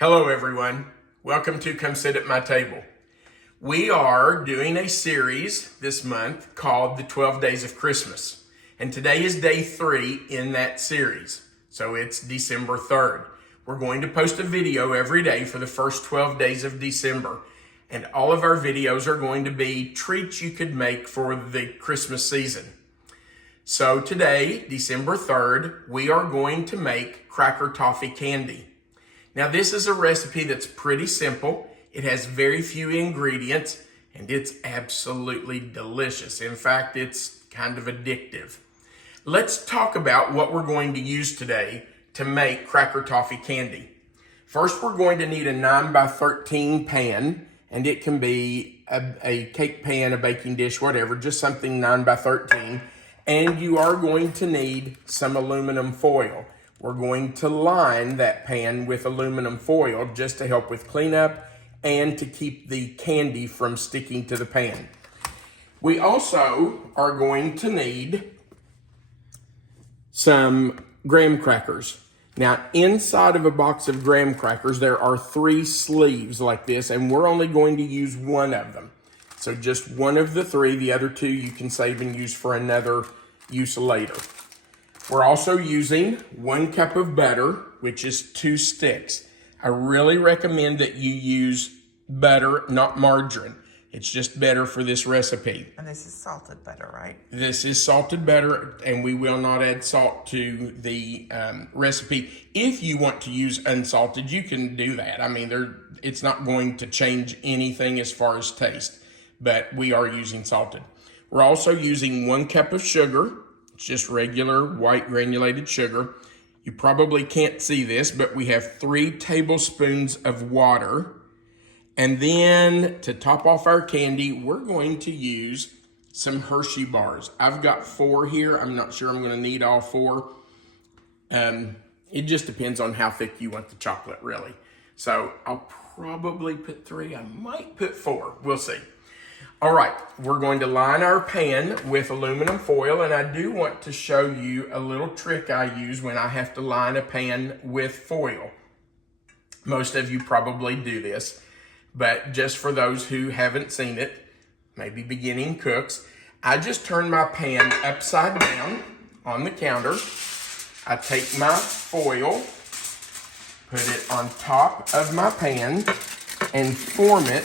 Hello everyone, welcome to Come Sit at My Table. We are doing a series this month called the 12 Days of Christmas. And today is day 3 in that series. So it's December 3rd. We're going to post a video every day for the first 12 days of December. And all of our videos are going to be treats you could make for the Christmas season. So today, December 3rd, we are going to make cracker toffee candy. Now this is a recipe that's pretty simple. It has very few ingredients and it's absolutely delicious. In fact, it's kind of addictive. Let's talk about what we're going to use today to make cracker toffee candy. First, we're going to need a 9x13 pan, and it can be a cake pan, a baking dish, whatever, just something 9x13. And you are going to need some aluminum foil. We're going to line that pan with aluminum foil just to help with cleanup and to keep the candy from sticking to the pan. We also are going to need some graham crackers. Now, inside of a box of graham crackers, there are 3 sleeves like this, and we're only going to use one of them. So just one of the 3, the other 2 you can save and use for another use later. We're also using 1 cup of butter, which is 2 sticks. I really recommend that you use butter, not margarine. It's just better for this recipe. And this is salted butter, right? This is salted butter, and we will not add salt to the recipe. If you want to use unsalted, you can do that. I mean, it's not going to change anything as far as taste, but we are using salted. We're also using 1 cup of sugar. It's just regular white granulated sugar. You probably can't see this, but we have 3 tablespoons of water. And then to top off our candy, we're going to use some Hershey bars. I've got 4 here. I'm not sure I'm going to need all 4. It just depends on how thick you want the chocolate, really. So I'll probably put 3. I might put 4. We'll see. All right, we're going to line our pan with aluminum foil, and I do want to show you a little trick I use when I have to line a pan with foil. Most of you probably do this, but just for those who haven't seen it, maybe beginning cooks, I just turn my pan upside down on the counter. I take my foil, put it on top of my pan, and form it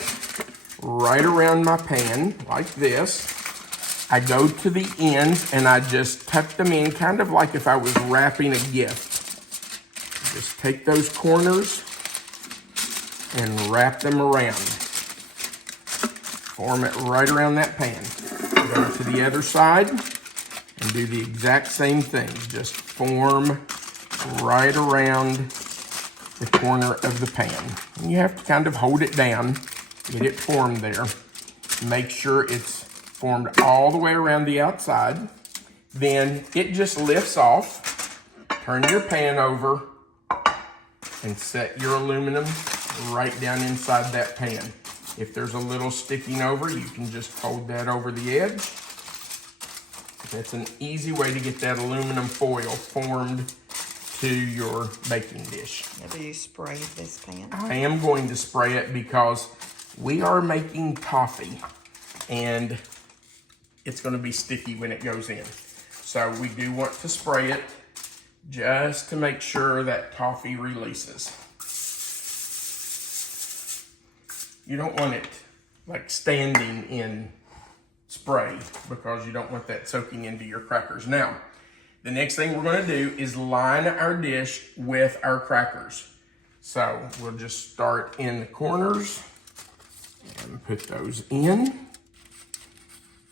right around my pan like this. I go to the ends and I just tuck them in, kind of like if I was wrapping a gift. Just take those corners and wrap them around. Form it right around that pan. Go to the other side and do the exact same thing. Just form right around the corner of the pan. And you have to kind of hold it down. Get it formed there. Make sure it's formed all the way around the outside. Then it just lifts off. Turn your pan over and set your aluminum right down inside that pan. If there's a little sticking over, you can just hold that over the edge. That's an easy way to get that aluminum foil formed to your baking dish. Do you spray this pan? I am going to spray it because we are making toffee, and it's going to be sticky when it goes in. So we do want to spray it just to make sure that toffee releases. You don't want it like standing in spray because you don't want that soaking into your crackers. Now, the next thing we're going to do is line our dish with our crackers. So we'll just start in the corners and put those in.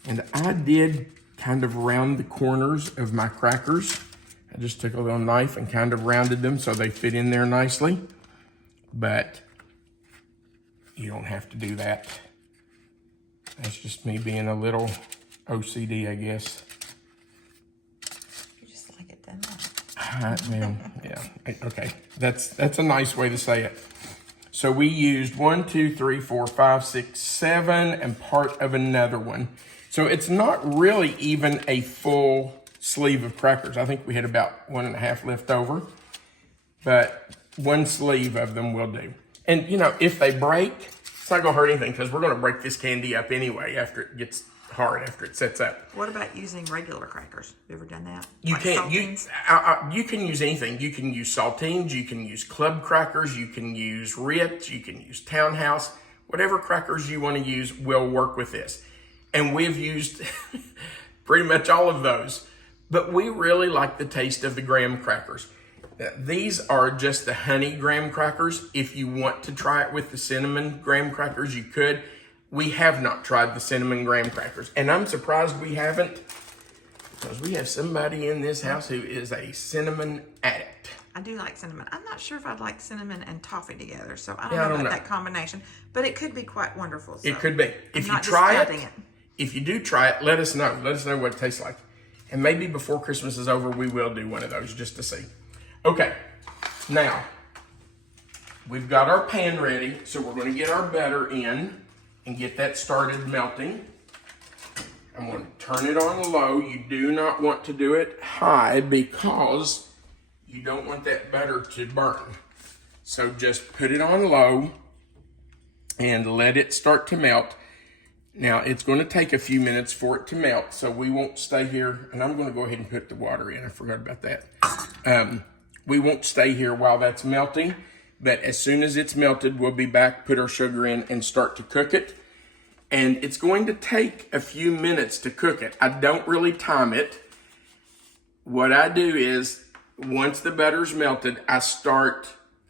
And I did kind of round the corners of my crackers. I just took a little knife and kind of rounded them so they fit in there nicely. But you don't have to do that. That's just me being a little OCD, I guess. You just like it done. Well, yeah, okay. That's a nice way to say it. So we used 1, 2, 3, 4, 5, 6, 7, and part of another one. So it's not really even a full sleeve of crackers. I think we had about 1.5 left over. But one sleeve of them will do. And you know, if they break, it's not gonna hurt anything because we're gonna break this candy up anyway after it gets hard, after it sets up. What about using regular crackers? You ever done that? You Like can't. saltines? You can use anything. You can use saltines. You can use club crackers. You can use Ritz. You can use Townhouse. Whatever crackers you want to use will work with this. And we've used pretty much all of those. But we really like the taste of the graham crackers. These are just the honey graham crackers. If you want to try it with the cinnamon graham crackers, you could. We have not tried the cinnamon graham crackers. And I'm surprised we haven't, because we have somebody in this house who is a cinnamon addict. I do like cinnamon. I'm not sure if I'd like cinnamon and toffee together, so I don't Yeah, I know don't about know. that combination. But it could be quite wonderful. So It could be. If you not try it, discounting it. if you do try it, let us know. Let us know what it tastes like. And maybe before Christmas is over, we will do one of those just to see. Okay, now, we've got our pan ready, so we're going to get our butter in and get that started melting. I'm going to turn it on low. You do not want to do it high because you don't want that butter to burn. So just put it on low and let it start to melt. Now, it's going to take a few minutes for it to melt, so we won't stay here. And I'm going to go ahead and put the water in. I forgot about that. We won't stay here while that's melting, but as soon as it's melted, we'll be back, put our sugar in, and start to cook it. And it's going to take a few minutes to cook it. I don't really time it. What I do is, once the butter's melted, I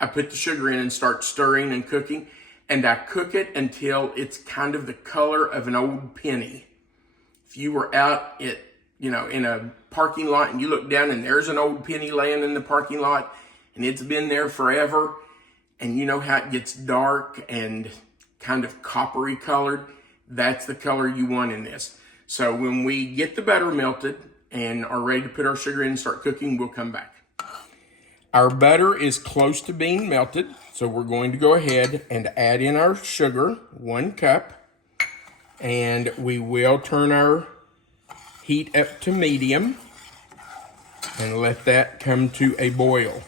put the sugar in and start stirring and cooking, and I cook it until it's kind of the color of an old penny. If you were out in a parking lot and you look down and there's an old penny laying in the parking lot and it's been there forever, and you know how it gets dark and kind of coppery colored, that's the color you want in this. So when we get the butter melted and are ready to put our sugar in and start cooking, we'll come back. Our butter is close to being melted, so we're going to go ahead and add in our sugar, 1 cup, and we will turn our heat up to medium and let that come to a boil.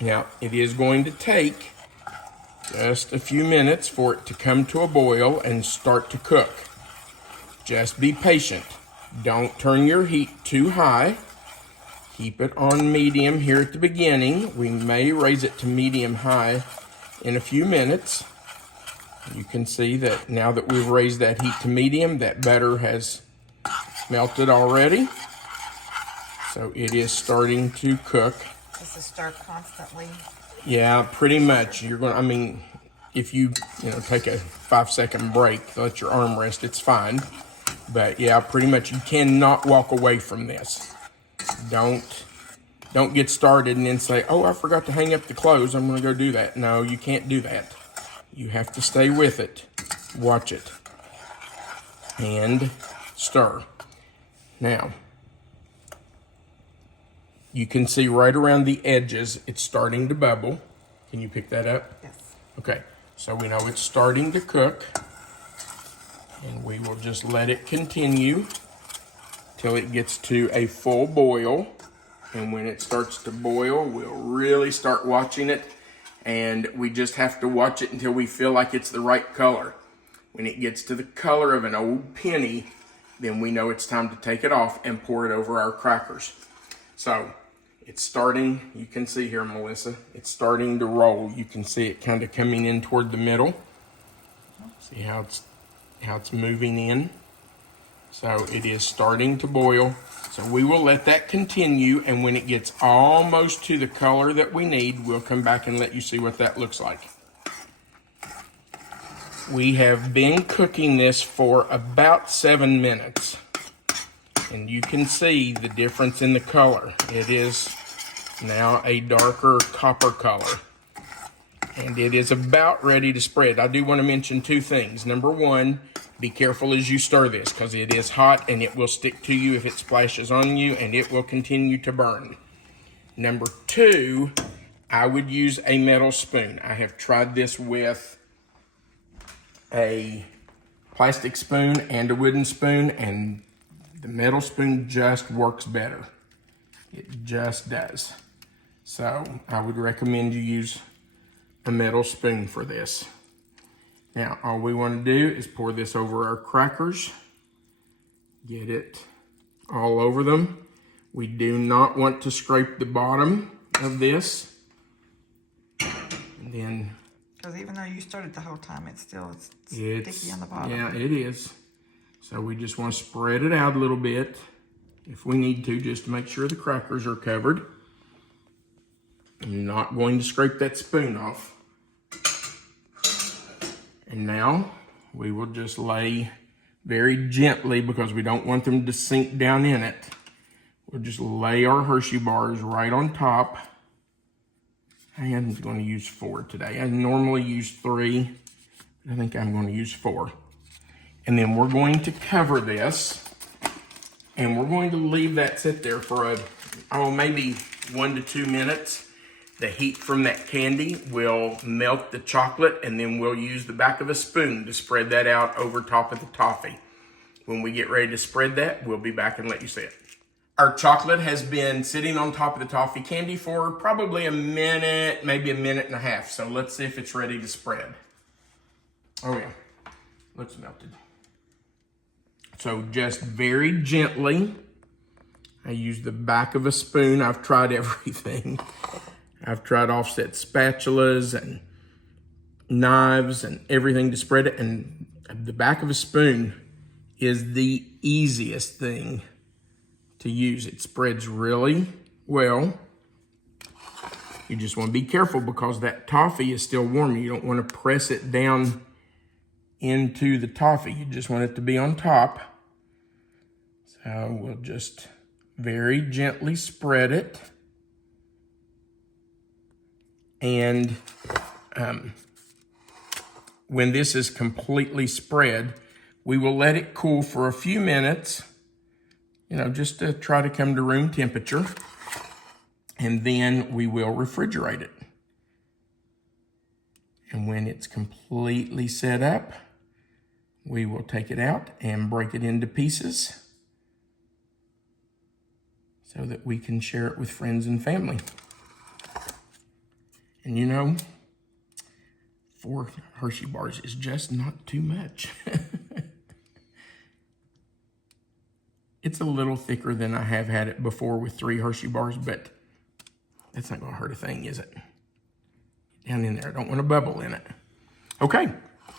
Now, it is going to take just a few minutes for it to come to a boil and start to cook. Just be patient. Don't turn your heat too high. Keep it on medium here at the beginning. We may raise it to medium-high in a few minutes. You can see that now that we've raised that heat to medium, that butter has melted already. So it is starting to cook. Just to stir constantly. Yeah, pretty much. If you take a 5-second break, let your arm rest, it's fine. But yeah, pretty much you cannot walk away from this. Don't get started and then say, oh, I forgot to hang up the clothes, I'm going to go do that. No, you can't do that. You have to stay with it. Watch it. And stir. Now, you can see right around the edges, it's starting to bubble. Can you pick that up? Yes. Okay, so we know it's starting to cook. And we will just let it continue till it gets to a full boil. And when it starts to boil, we'll really start watching it. And we just have to watch it until we feel like it's the right color. When it gets to the color of an old penny, then we know it's time to take it off and pour it over our crackers. So it's starting, you can see here, Melissa, it's starting to roll. You can see it kind of coming in toward the middle. See how it's moving in. So it is starting to boil. So we will let that continue, and when it gets almost to the color that we need, we'll come back and let you see what that looks like. We have been cooking this for about 7 minutes, and you can see the difference in the color. It is now a darker copper color, and it is about ready to spread. I do want to mention 2 things. Number 1, be careful as you stir this, because it is hot and it will stick to you if it splashes on you, and it will continue to burn. Number 2, I would use a metal spoon. I have tried this with a plastic spoon and a wooden spoon, and the metal spoon just works better. It just does. So I would recommend you use a metal spoon for this. Now, all we want to do is pour this over our crackers. Get it all over them. We do not want to scrape the bottom of this. And then... Because even though you stirred it the whole time, it's still sticky on the bottom. Yeah, it is. So we just want to spread it out a little bit if we need to, just to make sure the crackers are covered. I'm not going to scrape that spoon off. And now we will just lay very gently, because we don't want them to sink down in it. We'll just lay our Hershey bars right on top. I am going to use 4 today. I normally use 3. I think I'm going to use 4. And then we're going to cover this, and we're going to leave that sit there for maybe 1 to 2 minutes. The heat from that candy will melt the chocolate, and then we'll use the back of a spoon to spread that out over top of the toffee. When we get ready to spread that, we'll be back and let you see it. Our chocolate has been sitting on top of the toffee candy for probably a minute, maybe a minute and a half. So let's see if it's ready to spread. Oh yeah, looks melted. So just very gently, I use the back of a spoon. I've tried everything. I've tried offset spatulas and knives and everything to spread it. And the back of a spoon is the easiest thing to use. It spreads really well. You just want to be careful because that toffee is still warm. You don't want to press it down into the toffee. You just want it to be on top. So we'll just very gently spread it. And when this is completely spread, we will let it cool for a few minutes, just to try to come to room temperature. And then we will refrigerate it. And when it's completely set up, we will take it out and break it into pieces so that we can share it with friends and family. And 4 Hershey bars is just not too much. It's a little thicker than I have had it before with 3 Hershey bars, but that's not gonna hurt a thing, is it? Down in there, I don't want a bubble in it. Okay,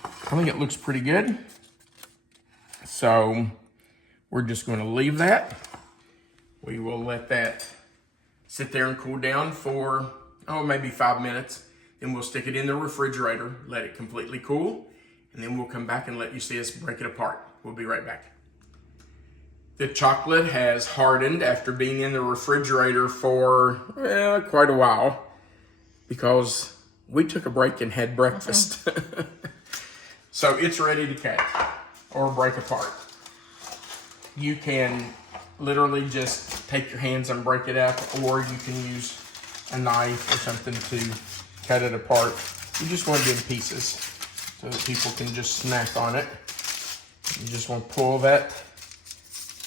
I think it looks pretty good. So we're just gonna leave that. We will let that sit there and cool down for, maybe 5 minutes. Then we'll stick it in the refrigerator, let it completely cool, and then we'll come back and let you see us break it apart. We'll be right back. The chocolate has hardened after being in the refrigerator for quite a while because we took a break and had breakfast. So it's ready to cut or break apart. You can literally just take your hands and break it up, or you can use a knife or something to cut it apart. You just want it in pieces so that people can just snack on it. You just want to pull that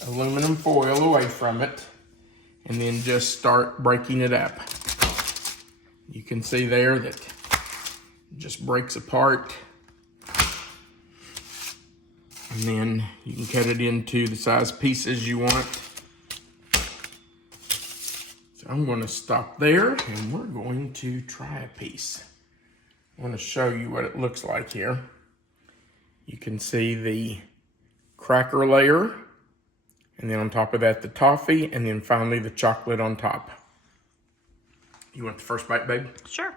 aluminum foil away from it and then just start breaking it up. You can see there that it just breaks apart. And then you can cut it into the size pieces you want. So I'm going to stop there and we're going to try a piece. I want to show you what it looks like here. You can see the cracker layer, and then on top of that the toffee, and then finally the chocolate on top. You want the first bite, babe? Sure.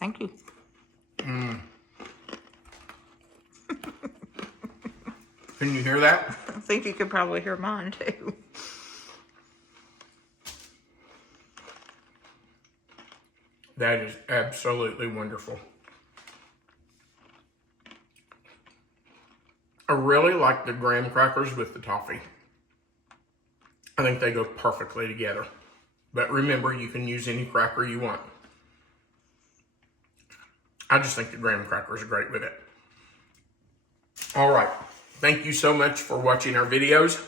Thank you. Can you hear that? I think you could probably hear mine too. That is absolutely wonderful. I really like the graham crackers with the toffee. I think they go perfectly together. But remember, you can use any cracker you want. I just think the graham crackers are great with it. All right. Thank you so much for watching our videos.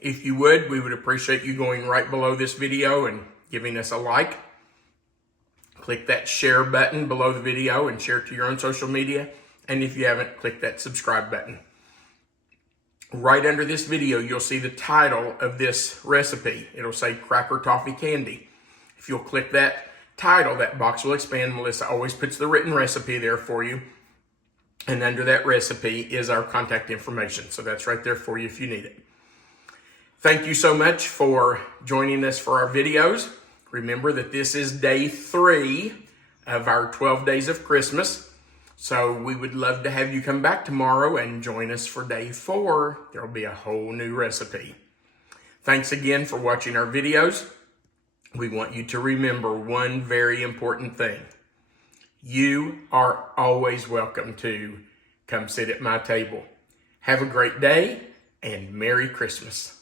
If you would, we would appreciate you going right below this video and giving us a like. Click that share button below the video and share it to your own social media. And if you haven't, click that subscribe button. Right under this video, you'll see the title of this recipe. It'll say Cracker Toffee Candy. If you'll click that title, that box will expand. Melissa always puts the written recipe there for you. And under that recipe is our contact information. So that's right there for you if you need it. Thank you so much for joining us for our videos. Remember that this is day 3 of our 12 days of Christmas. So we would love to have you come back tomorrow and join us for day 4. There'll be a whole new recipe. Thanks again for watching our videos. We want you to remember one very important thing. You are always welcome to come sit at my table. Have a great day and Merry Christmas.